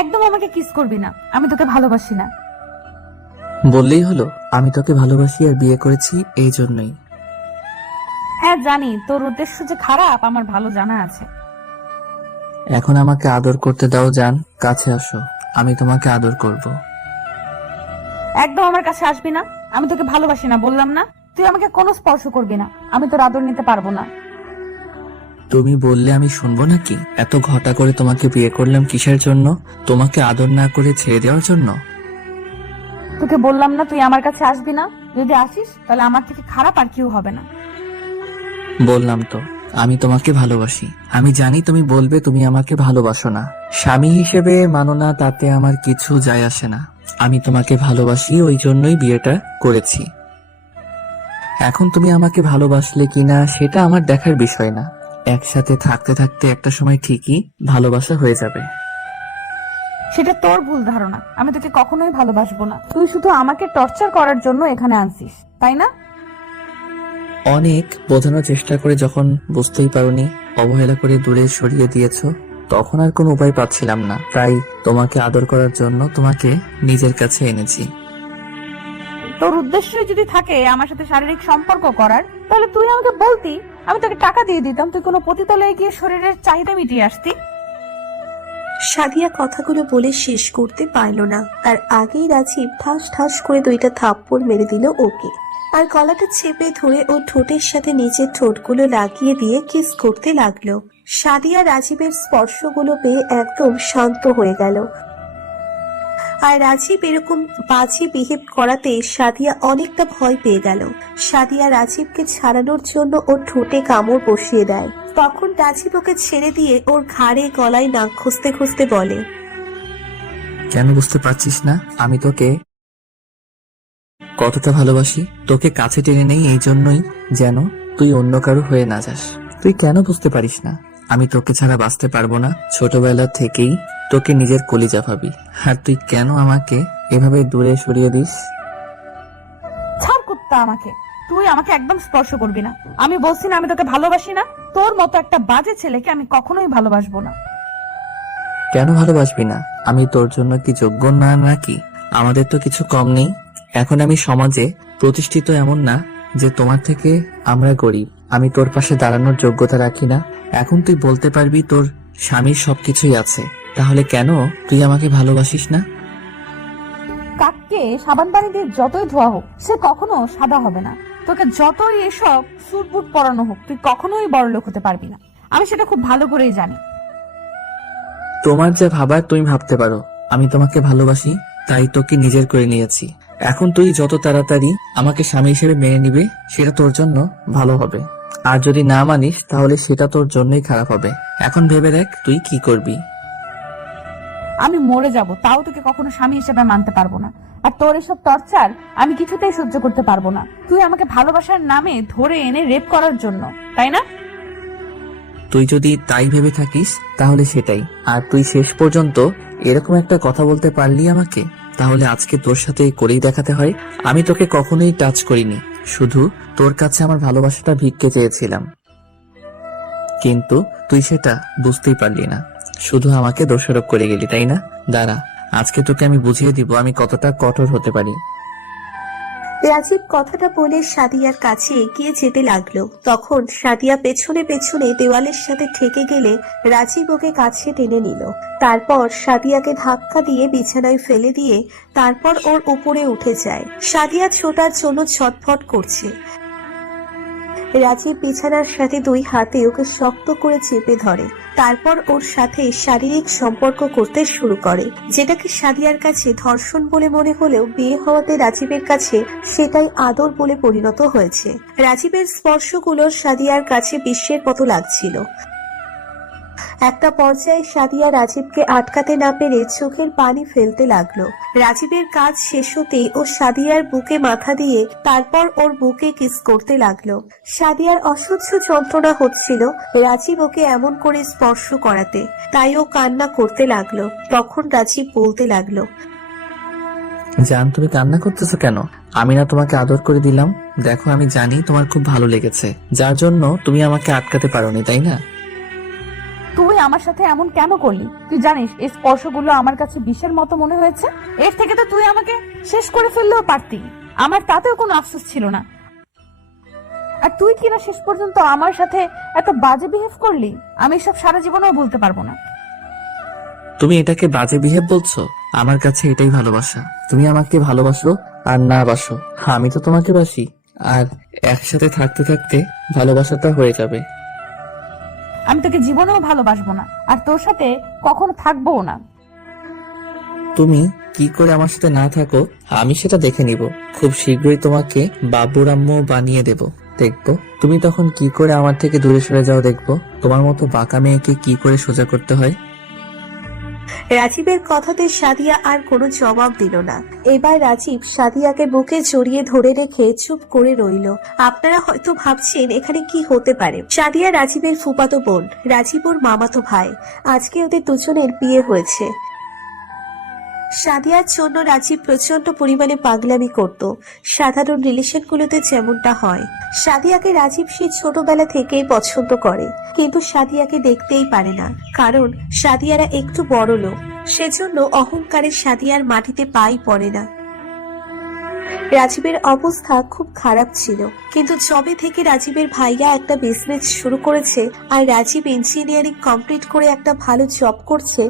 একদম আমাকে কিস করবি না, আমি তোকে ভালোবাসি না। বললেই হলো আমি তোকে ভালোবাসি আর বিয়ে করেছি এই জন্যই। হ্যাঁ জানি, তোর উদ্দেশ্য যে খারাপ আমার ভালো জানা আছে। এখন আমাকে আদর করতে দাও জান, কাছে আসো, আমি তোমাকে আদর করব। একদম আমার কাছে আসবি না, আমি তোকে ভালোবাসি না বললাম না। তুই আমাকে কোনো স্পর্শ করবি না, আমি তোর আদর নিতে পারবো না। তুমি বললে আমি শুনবো নাকি? এত ঘটা করে তোমাকে বিয়ে করলাম কিসের জন্য? তোমাকে আদর না করে ছেড়ে দেওয়ার জন্য? তোকে বললাম না তুই আমার কাছে আসবি না, যদি আসিস তাহলে আমার থেকে খারাপ আর কেউ হবে না। বললাম তো আমি তোমাকে ভালোবাসি। আমি জানি তুমি বলবে তুমি আমাকে ভালোবাসো না, স্বামী হিসেবে মানো না, তাতে আমার কিছু যায় আসে না। আমি তোমাকে ভালোবাসি, ওই জন্যই বিয়েটা করেছি। এখন তুমি আমাকে ভালোবাসলে কিনা সেটা আমার দেখার বিষয় না। একসাথে থাকতে থাকতে একটা সময় ঠিকই ভালোবাসা হয়ে যাবে। সেটা তোর ভুল ধারণা, আমি তোকে কখনোই ভালোবাসবো না। তুই শুধু আমাকে টর্চার করার জন্য এখানে আনছিস, তাই না? অনেক বোঝানোর চেষ্টা করে যখন বুঝতেই পারোনি, অবহেলা করে দূরে সরিয়ে দিয়েছো, তখন আর কোনো উপায় পাচ্ছিলাম না, তাই তোমাকে আদর করার জন্য তোমাকে নিজের কাছে এনেছি। তোর উদ্দেশ্য যদি থাকে আমার সাথে শারীরিক সম্পর্ক করার, তাহলে তুই আমাকে বলতি, আমি তোকে টাকা দিয়ে দিতাম, তুই কোনো পতিতালয়ে গিয়ে শরীরের চাহিদা মিটিয়ে আসতি। সাদিয়া কথাগুলো বলে শেষ করতে পারল না, তার আগেই রাজীব ঠাস ঠাস করে 2টা থাপ্পড় মেরে দিল ওকে, আর গলাটা চেপে ধরে ও ঠোঁটের সাথে নিচের ঠোঁটগুলো লাগিয়ে দিয়ে কিস করতে লাগলো। সাদিয়া রাজীবের স্পর্শগুলো পেয়ে একদম শান্ত হয়ে গেল, আর রাজীব এরকম বাজে বিহেভ করাতে সাদিয়া অনেকটা ভয় পেয়ে গেল। সাদিয়া রাজীবকে ছাড়ানোর জন্য ওর ঠোঁটে কামড় বসিয়ে দেয়। তখন রাজীব ওকে ছেড়ে দিয়ে ওর ঘাড়ে গলায় নাক খুঁজতে খুঁজতে বলে, কেন বুঝতে পারছিস না আমি তোকে কতটা ভালোবাসি? তোকে কাছে টেনে নেই এই জন্যই যেন তুই অন্য কারো হয়ে না যাস। তুই কেন বুঝতে পারিস না আমি তোকে ছাড়া বাঁচতে পারবো না? ছোটবেলা থেকেই তোকে নিজের কলিজা ভাবি, আর তুই কেন আমাকে এভাবে দূরে সরিয়ে দিস? ছাড় কুত্তা আমাকে, তুই আমাকে একদম স্পর্শ করবি না। আমি বলছি না আমি তোকে ভালোবাসি না। তোর মতো একটা বাজে ছেলেকে আমি কখনোই ভালোবাসবো না। কেন ভালোবাসবি না? আমি তোর জন্য কি যোগ্য না নাকি? আমাদের তো কিছু কম নেই। এখন আমি সমাজে প্রতিষ্ঠিত এমন না যে তোমার থেকে আমরা গরিব। আমি তোর পাশে দাঁড়ানোর যোগ্যতা রাখি না। এখন তুই বলতে পারবি তোর স্বামীর সবকিছুই আছে, তাহলে কেন তুই আমাকে ভালোবাসিস না? কাককে সাবান পানি দিয়ে যতই ধোয়া হোক সে কখনো সাদা হবে না। তোকে যতই এসব সুটবুট পরানো হোক তুই কখনোই বড়লোক হতে পারবি না, আমি সেটা খুব ভালো করেই জানি। তোমার যা ভাবার তুমি ভাবতে পারো। আমি তোমাকে ভালোবাসি, তাই তোকে নিজের করে নিয়েছি। এখন তুই যত তাড়াতাড়ি আমাকে স্বামী হিসেবে মেনে নিবে সেটা তোর জন্য ভালো হবে, আর যদি না মানিস তাহলে সেটা তোর জন্যই খারাপ হবে। এখন ভেবে দেখ তুই কি করবি। আমি মরে যাব তাও তোকে কখনো স্বামী হিসেবে মানতে পারবো না। আর তোর এসব টর্চার আমি কিছুতেই সহ্য করতে পারবো না। তুই আমাকে ভালোবাসার নামে ধরে এনে রেপ করার জন্য, তাই না? তুই যদি তাই ভেবে থাকিস তাহলে সেটাই। আর তুই শেষ পর্যন্ত এরকম একটা কথা বলতে পারলি আমাকে, তাহলে আজকে তোর সাথে করেই দেখাতে হয়। আমি তোকে কখনোই টাচ করিনি, শুধু তোর কাছে আমার ভালোবাসাটা ভিক্ষে চেয়েছিলাম, কিন্তু তুই সেটা বুঝতেই পারলি না, শুধু আমাকে দোষারোপ করে গেলি, তাই না? দাঁড়া, আজকে তোকে আমি বুঝিয়ে দিব আমি কতটা কঠোর হতে পারি। রাজীব কথাটা বলে সাদিয়ার কাছে এগিয়ে যেতে লাগলো। তখন সাদিয়া পেছনে পেছনে দেওয়ালের সাথে ঠেকে গেলে রাজীব ওকে কাছে টেনে নিল। তারপর সাদিয়াকে ধাক্কা দিয়ে বিছানায় ফেলে দিয়ে তারপর ওর উপরে উঠে যায়। সাদিয়া ছোটার জন্য ছটফট করছে। রাজীব বিছানার সাথে 2 হাতে ওকে শক্ত করে চেপে ধরে, তারপর ওর সাথে শারীরিক সম্পর্ক করতে শুরু করে, যেটাকে সাদিয়ার কাছে ধর্ষণ বলে মনে হলেও বিয়ে হওয়াতে রাজীবের কাছে সেটাই আদর বলে পরিণত হয়েছে। রাজীবের স্পর্শগুলো সাদিয়ার কাছে বিশ্বের মতো লাগছিল। একটা পর্যায়ে সাদিয়া রাজীবকে আটকাতে না পেরে চোখের পানি ফেলতে লাগলো। রাজীবের কাজ শেষ হতেই ও সাদিয়ার বুকে মাথা দিয়ে তারপর ওর বুকে কিস করতে লাগলো। সাদিয়ার অসহ্য যন্ত্রণা হচ্ছিল রাজীব ওকে এমন করে স্পর্শ করাতে, তাই ও কান্না করতে লাগলো। তখন রাজীব বলতে লাগলো, জান তুমি কান্না করতেছো কেন? আমি না তোমাকে আদর করে দিলাম? দেখো আমি জানি তোমার খুব ভালো লেগেছে, যার জন্য তুমি আমাকে আটকাতে পারোনি, তাই না? তুই আমার সাথে এমন কেন করলি? তুই জানিস এই স্পর্শগুলো আমার কাছে বিষের মতো মনে হয়েছে। এর থেকে তো তুই আমাকে শেষ করে ফেললেও পারতি, আমার তাতেও কোনো আফসোস ছিল না। আর তুই কিনা শেষ পর্যন্ত আমার সাথে এত বাজে বিহেভ করলি, আমি সব সারা জীবনেও বলতে পারবো না। তুমি এটাকে বাজে বিহেভ বলছো? আমার কাছে এটাই ভালোবাসা। তুমি আমাকে ভালোবাসো আর না বাসো, আমি তো তোমাকে বাসি। আর একসাথে থাকতে থাকতে ভালোবাসাটা হয়ে যাবে। আমি তোকে জীবনেও ভালোবাসবো না, আর তোর সাথে কখনো থাকবোও না। তুমি কি করে আমার সাথে না থাকো আমি সেটা দেখে নিব। খুব শীঘ্রই তোমাকে বাবুর আম্মু বানিয়ে দেব, দেখবো তুমি তখন কি করে আমার থেকে দূরে সরে যাও। দেখবো তোমার মতো বাঁকা মেয়েকে কি করে সোজা করতে হয়। রাজীবের কথাতে সাদিয়া আর কোনো জবাব দিল না। এবার রাজীব সাদিয়াকে বুকে জড়িয়ে ধরে রেখে চুপ করে রইল। আপনারা হয়তো ভাবছেন এখানে কি হতে পারে। সাদিয়া রাজীবের ফুফাতো বোন, রাজীব ওর মামাতো ভাই। আজকে ওদের দুজনের বিয়ে হয়েছে। সাদিয়ার জন্য রাজীব প্রচন্ড পরিমাণে পাগলামি করত, সাধারণ রিলেশনগুলোতে যেমনটা হয়। সাদিয়াকে রাজীব সেই ছোটবেলা থেকেই পছন্দ করে, কিন্তু সাদিয়াকে দেখতেই পারে না, কারণ সাদিয়ারা একটু বড় লোক। সেজন্য অহংকারে সাদিয়ার মাটিতে পাই পড়ে না। রাজীবের অবস্থা খুব খারাপ ছিল, কিন্তু যবে থেকে রাজীবের ভাইয়া একটা বিজনেস শুরু করেছে আর রাজীব ইঞ্জিনিয়ারিং কমপ্লিট করে একটা ভালো জব করছে,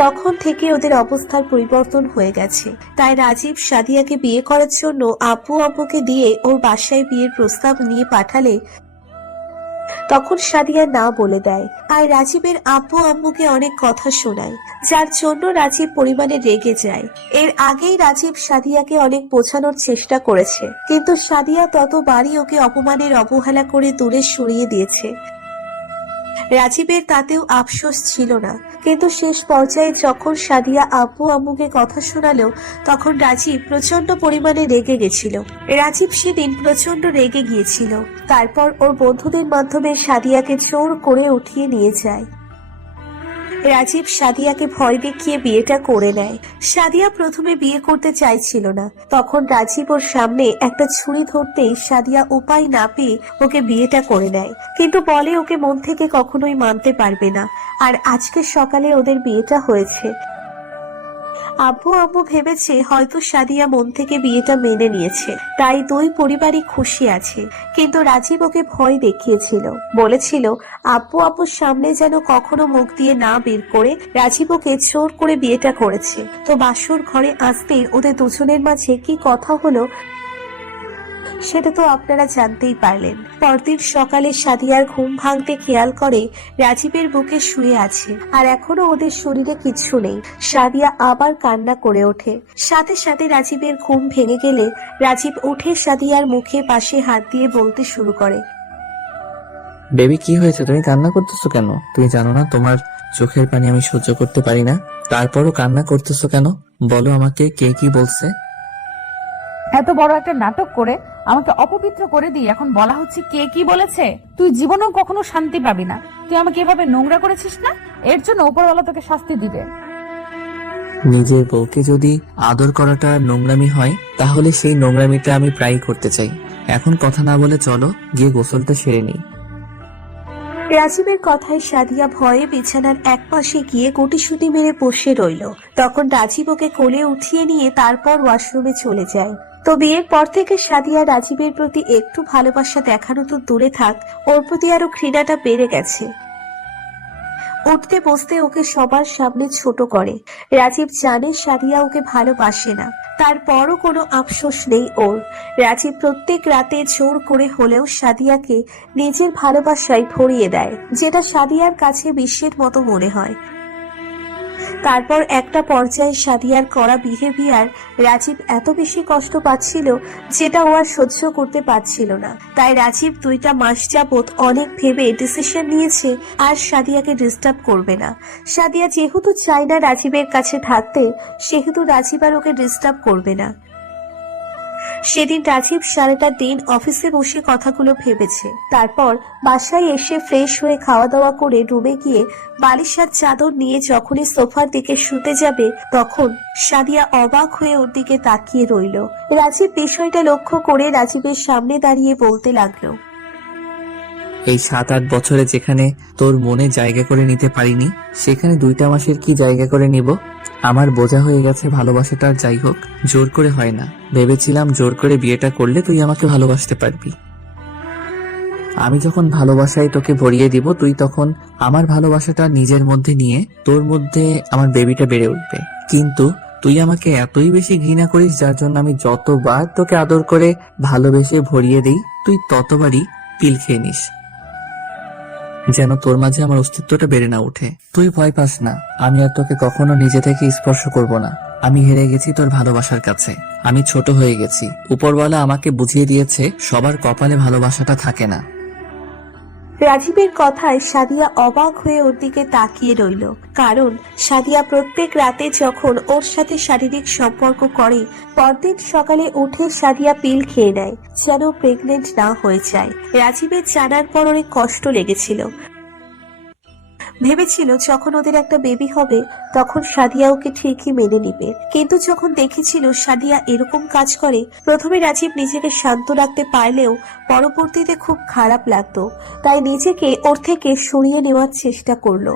তখন থেকে ওদের অবস্থার পরিবর্তন হয়ে গেছে। তাই রাজীব সাদিয়াকে বিয়ে করার জন্য আব্বু আম্মুকে দিয়ে ওর বাসায় বিয়ের প্রস্তাব নিয়ে পাঠালে তখন সাদিয়া না বলে দেয়, আর রাজীবের আব্বু আম্মুকে অনেক কথা শোনায়, যার জন্য রাজীব পরিমাণে রেগে যায়। এর আগেই রাজীব সাদিয়াকে অনেক বোঝানোর চেষ্টা করেছে, কিন্তু সাদিয়া ততবারই ওকে অপমানের অবহেলা করে দূরে সরিয়ে দিয়েছে। রাজীবের তাতেও আফসোস ছিল না, কিন্তু শেষ পর্যায়ে যখন সাদিয়া আব্বু আম্মুকে কথা শোনালো তখন রাজীব প্রচন্ড পরিমাণে রেগে গেছিল। রাজীব সেদিন প্রচন্ড রেগে গিয়েছিল। তারপর ওর বন্ধুদের মাধ্যমে সাদিয়াকে জোর করে উঠিয়ে নিয়ে যায়। রাজীব সাদিয়াকে ভয় দেখিয়ে বিয়েটা করে নেয়। সাদিয়া প্রথমে বিয়ে করতে চাইছিল না, তখন রাজীব ওর সামনে একটা ছুরি ধরতেই সাদিয়া উপায় না পেয়ে ওকে বিয়েটা করে নেয়, কিন্তু বলে ওকে মন থেকে কখনোই মানতে পারবে না। আর আজকে সকালে ওদের বিয়েটা হয়েছে। আব্বু আম্মু ভেবেছে হয়তো সাদিয়া মন থেকে বিয়েটা মেনে নিয়েছে, তাই দুই পরিবারই খুশি আছে। কিন্তু রাজীব ওকে ভয় দেখিয়েছিল, বলেছিল আব্বু আব্বুর সামনে যেন কখনো মুখ দিয়ে না বের করে রাজীব ওকে জোর করে বিয়েটা করেছে। তো বাসর ঘরে আসতেই ওদের দুজনের মাঝে কি কথা হলো সেটা তো আপনারা জানতেই পারলেন। পরদিন সকালে সাদিয়ার ঘুম ভাঙতে খেয়াল করে রাজীবের বুকে শুয়ে আছে, আর এখনো ওদের শরীরে কিচ্ছু নেই। সাদিয়া আবার কান্না করে ওঠে। সাথে সাথে রাজীবের ঘুম ভেঙে গেলে রাজীব উঠে সাদিয়ার মুখে পাশে হাত দিয়ে বলতে শুরু করে, বেবি কি হয়েছে? তুমি কান্না করতেছো কেন? তুমি জানো না তোমার চোখের পানি আমি সহ্য করতে পারি না, তারপরও কান্না করতেছো কেন? বলো আমাকে, কে কি বলছে? এত বড় একটা নাটক করে আমাকে অপবিত্র করে দিয়ে এখন বলা হচ্ছে কে কি বলেছে? তুই জীবনেও কখনো শান্তি পাবি না। তুই আমাকে এভাবে নোংরা করেছিস না, এর জন্য উপরওয়ালা তোকে শাস্তি দিবে। নিজের বউকে যদি আদর করাটা নোংরামি হয়, তাহলে সেই নোংরামিটা আমি প্রায় করতে চাই। এখন কথা না বলে চলো গিয়ে গোসলটা সেরে নিই। রাজীবের কথায় সাদিয়া ভয়ে বিছানার এক পাশে গিয়ে গুটিসুটি মেরে বসে রইল। তখন রাজীব ওকে কোলে উঠিয়ে নিয়ে তারপর ওয়াশরুমে চলে যায়। তো বিয়ের পর থেকে সাদিয়া রাজীবের প্রতি একটু ভালোবাসা দেখানো তো দূরে থাক, ওর প্রতি আরো ঘৃণাটা বেড়ে গেছে। উঠতে বসতে ওকে সবার সামনে ছোট করে। রাজীব জানে সাদিয়া ওকে ভালোবাসে না, তারপরও কোনো আফসোস নেই ওর। রাজীব প্রত্যেক রাতে জোর করে হলেও সাদিয়াকে নিজের ভালোবাসায় ভরিয়ে দেয়, যেটা সাদিয়ার কাছে বিশ্বের মতো মনে হয়। তারপর একটা পর্যায়ে সাদিয়ার করা বিহেভিয়ার রাজীব এত বেশি কষ্ট পাচ্ছিল যেটা ও আর সহ্য করতে পারছিল না। তাই রাজীব 2টা মাস যাবত অনেক ভেবে ডিসিশন নিয়েছে আর সাদিয়াকে ডিস্টার্ব করবে না। সাদিয়া যেহেতু চায় না রাজীবের কাছে থাকতে, সেহেতু রাজীব আর ওকে ডিস্টার্ব করবে না। সেদিন রাজীব সারাটা দিন অফিসে বসে কথাগুলো ভেবেছে। তারপর বাসায় এসে ফ্রেশ হয়ে খাওয়া দাওয়া করে রুমে গিয়ে বালিশ আর চাদর নিয়ে যখনই সোফার দিকে শুতে যাবে তখন সাদিয়া অবাক হয়ে ওর দিকে তাকিয়ে রইল। রাজীব বিষয়টা লক্ষ্য করে রাজীবের সামনে দাঁড়িয়ে বলতে লাগলো, এই 7-8 বছরে যেখানে তোর মনে জায়গা করে নিতে পারিনি, সেখানে 2টা মাসের কি জায়গা করে নিব? আমার বোঝা হয়ে গেছে ভালোবাসাটা। আর যাই হোক, জোর করে হয় না। ভেবেছিলাম জোর করে বিয়েটা করলে তুই আমাকে ভালোবাসতে পারবি। আমি যখন ভালোবাসায় তোকে ভরিয়ে দিব, তুই তখন আমার ভালোবাসাটা নিজের মধ্যে নিয়ে তোর মধ্যে আমার বেবিটা বেড়ে উঠবে। কিন্তু তুই আমাকে এতই বেশি ঘৃণা করিস, যার জন্য আমি যতবার তোকে আদর করে ভালোবেসে ভরিয়ে দিই, তুই ততবারই পিল খেয়ে নিস, যেন তোর মাঝে আমার অস্তিত্বটা বেড়ে না উঠে। তুই ভয় পাস না, আমি আর তোকে কখনো নিজে থেকে স্পর্শ করব না। আমি হেরে গেছি তোর ভালোবাসার কাছে। আমি ছোট হয়ে গেছি। উপরওয়ালা আমাকে বুঝিয়ে দিয়েছে সবার কপালে ভালোবাসাটা থাকে না। রাজীবের কথায় সাদিয়া অবাক হয়ে ওর দিকে তাকিয়ে রইল। কারণ সাদিয়া প্রত্যেক রাতে যখন ওর সাথে শারীরিক সম্পর্ক করে, পরদিন সকালে উঠে সাদিয়া পিল খেয়ে নেয় যেন প্রেগনেন্ট না হয়ে যায়। রাজীবের জানার পর অনেক কষ্ট লেগেছিল। ভেবেছিল যখন ওদের একটা বেবি হবে তখন সাদিয়া ওকে ঠিকই মেনে নিবে, কিন্তু যখন দেখেছিল সাদিয়া এরকম কাজ করে, প্রথমে রাজীব নিজেকে শান্ত রাখতে পারলেও পরবর্তীতে খুব খারাপ লাগতো। তাই নিজেকে ওর থেকে সরিয়ে নেওয়ার চেষ্টা করলো।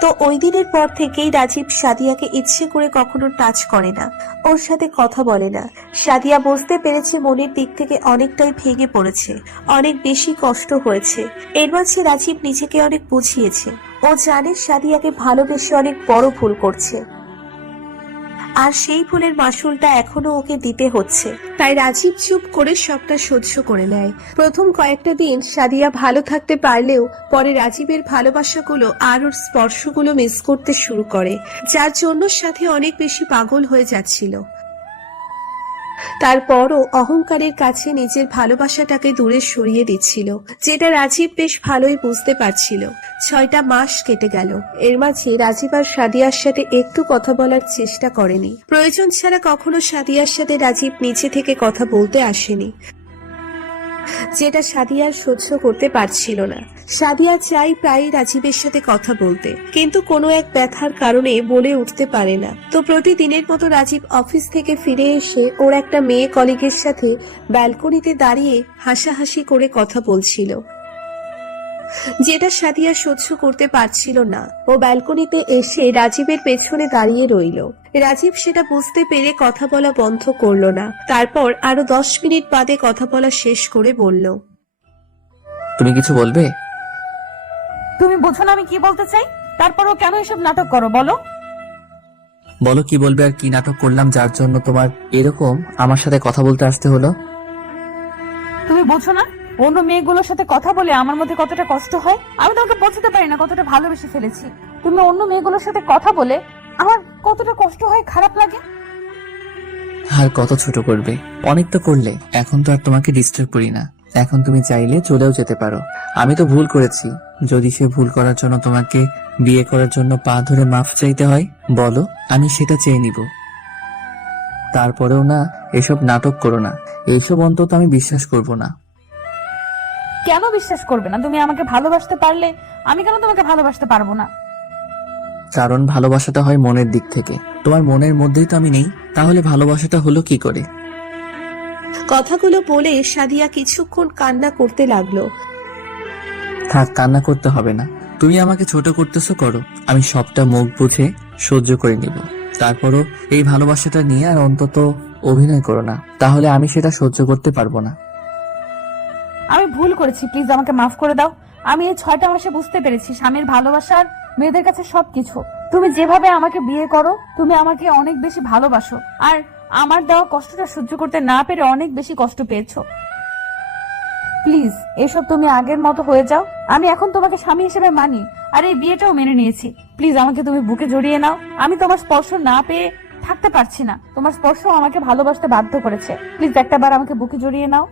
তো ওই দিনের পর থেকেই রাজীব সাদিয়াকে ইচ্ছে করে কখনো টাচ করে না, ওর সাথে কথা বলে না। সাদিয়া বুঝতে পেরেছে মনের দিক থেকে অনেকটাই ভেঙে পড়েছে, অনেক বেশি কষ্ট হয়েছে। এর মাঝে রাজীব নিজেকে অনেক বুঝিয়েছে। ও জানে সাদিয়াকে ভালোবেসে অনেক বড় ভুল করছে, আর সেই ভুলের মাসুলটা এখনো ওকে দিতে হচ্ছে। তাই রাজীব চুপ করে সবটা সহ্য করে নেয়। প্রথম কয়েকটা দিন সাদিয়া ভালো থাকতে পারলেও পরে রাজীবের ভালোবাসাগুলো আর ওর স্পর্শগুলো মিস করতে শুরু করে, যার জন্য সাথে অনেক বেশি পাগল হয়ে যাচ্ছিল। তারপরও অহংকারের কাছে নিজের ভালোবাসাটাকে দূরে সরিয়ে দিচ্ছিল, যেটা রাজীব বেশ ভালোই বুঝতে পারছিল। 6টা মাস কেটে গেল। এর মাঝে রাজীব আর সাদিয়ার সাথে একটু কথা বলার চেষ্টা করেনি। প্রয়োজন ছাড়া কখনো সাদিয়ার সাথে রাজীব নিচে থেকে কথা বলতে আসেনি, যেটা সাদিয়ার সহ্য করতে পারছিল না। সাদিয়া চাই প্রায় রাজীবের সাথে কথা বলতে, কিন্তু কোনো এক ব্যথার কারণে বলে উঠতে পারে না। তো প্রতিদিনের মতো রাজীব অফিস থেকে ফিরে এসে ওর একটা মেয়ে কলিগের সাথে ব্যালকনিতে দাঁড়িয়ে হাসাহাসি করে কথা বলছিল, যেটা সাদিয়া সহ্য করতে পারছিল না। ও ব্যালকনিতে এসে রাজীবের পেছনে দাঁড়িয়ে রইল। রাজীব সেটা বুঝতে পেরে কথা বলা বন্ধ করলো না। তারপর আরো 10 মিনিট বাদে কথা বলা শেষ করে বলল, তুমি কিছু বলবে? তুমি বোঝো না আমি কি বলতে চাই? তারপরও কেন এসব নাটক করো বলো? বলো কি বলবে আর কি নাটক করলাম যার জন্য তোমার এরকম আমার সাথে কথা বলতে আসতে হলো? তুমি বোঝো না অন্য মেয়েগুলোর সাথে কথা বলে আমার মধ্যে কতটা কষ্ট হয়? আমি তোমাকে বোঝাতে পারি না কতটা ভালোবেসে ফেলেছি। তুমি অন্য মেয়েগুলোর সাথে কথা বলে আমার কতটা কষ্ট হয়, খারাপ লাগে। আর কত ছোট করবে? অনেক তো করলে। এখন তো আর তোমাকে ডিস্টার্ব করি না। এখন তুমি চাইলে চলেও যেতে পারো। আমি তো ভুল করেছি। যদি সে ভুল করার জন্য তোমাকে বিয়ে করার জন্য পা ধরে মাফ চাইতে হয়, বলো, আমি সেটা চেয়ে নিব। তারপরেও না, এসব নাটক করো না। এইসব অন্তত আমি বিশ্বাস করব না। কেন বিশ্বাস করবে না? তুমি আমাকে ভালোবাসতে পারলে আমি কেন তোমাকে ভালোবাসতে পারবো না? কারণ ভালোবাসাটা হয় মনের দিক থেকে। তোমার মনের মধ্যেই তো আমি নেই, তাহলে ভালোবাসাটা হলো কি করে? কথাগুলো বলে সাদিয়া কিছুক্ষণ কান্না করতে লাগলো। থাক, কান্না করতে হবে না। তুমি আমাকে ছোট করতেছো, করো। আমি সবটা মুখ বুঝে সহ্য করে নিব। তারপরও এই ভালোবাসাটা নিয়ে আর অন্তত অভিনয় করো না, তাহলে আমি সেটা সহ্য করতে পারবো না। আমি ভুল করেছি, প্লিজ আমাকে মাফ করে দাও। আমি এই 6টা মাসে বুঝতে পেরেছি স্বামীর ভালোবাসার মেয়েদের কাছে সবকিছু। তুমি যেভাবে আমাকে বিয়ে করো, তুমি আমাকে অনেক বেশি ভালোবাসো, আর আমার দেওয়া কষ্টটা সহ্য করতে না পেরে অনেক বেশি কষ্ট পেয়েছো। প্লিজ এসব তুমি আগের মতো হয়ে যাও। আমি এখন তোমাকে স্বামী হিসেবে মানি, আর এই বিয়েটাও মেনে নিয়েছি। প্লিজ আমাকে তুমি বুকে জড়িয়ে নাও। আমি তোমার স্পর্শ না পেয়ে থাকতে পারছি না। তোমার স্পর্শ আমাকে ভালোবাসতে বাধ্য করেছে। প্লিজ একটাবার আমাকে বুকে জড়িয়ে নাও।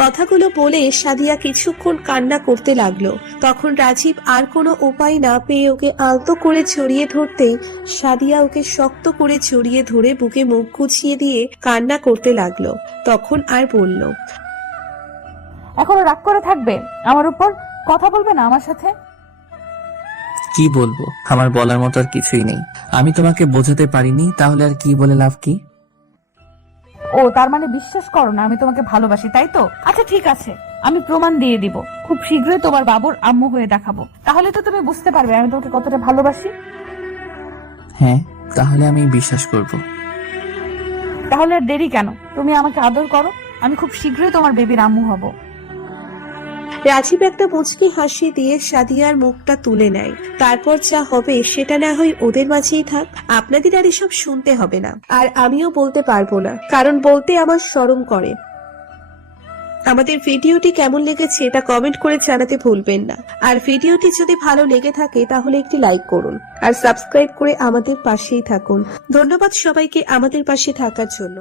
কথাগুলো বলে সাদিয়া কিছুক্ষণ কান্না করতে লাগলো। তখন রাজীব আর কোনো উপায় না পেয়ে ওকে আলতো করে জড়িয়ে ধরতেই সাদিয়া ওকে শক্ত করে জড়িয়ে ধরে বুকে মুখ গুছিয়ে দিয়ে কান্না করতে লাগলো। তখন আর বলল, এখনো রাগ করে থাকবে আমার উপর? কথা বলবে না আমার সাথে? কি বলবো? আমার বলার মতো আর কিছুই নেই। আমি তোমাকে বোঝাতে পারিনি, তাহলে আর কি বলে লাভ কি? ও তার মানে বিশ্বাস করো না আমি তোমাকে ভালোবাসি, তাই তো? আচ্ছা ঠিক আছে, আমি প্রমাণ দিয়ে দিব। খুব শীঘ্রই তোমার বাবুর আম্মু হয়ে দেখাবো। তাহলে তো তুমি বুঝতে পারবে আমি তোমাকে কতটা ভালোবাসি। হ্যাঁ, তাহলে আমি বিশ্বাস করব। তাহলে আর দেরি কেন? তুমি আমাকে আদর করো, আমি খুব শীঘ্রই তোমার বেবির আম্মু হব। রাজীব একটা মুচকি হাসি দিয়ে সাদিয়ার মুখটা তুলে নেয়। তারপর যা হবে সেটা না হয় ওদের মাঝেই থাক, আপনাদের আর এসব শুনতে হবে না। আর আমিও বলতে পারবো না, কারণ বলতে আমার শরম করে। আমাদের ভিডিওটি কেমন লেগেছে এটা কমেন্ট করে জানাতে ভুলবেন না। আর ভিডিওটি যদি ভালো লেগে থাকে তাহলে একটি লাইক করুন আর সাবস্ক্রাইব করে আমাদের পাশেই থাকুন। ধন্যবাদ সবাইকে আমাদের পাশে থাকার জন্য।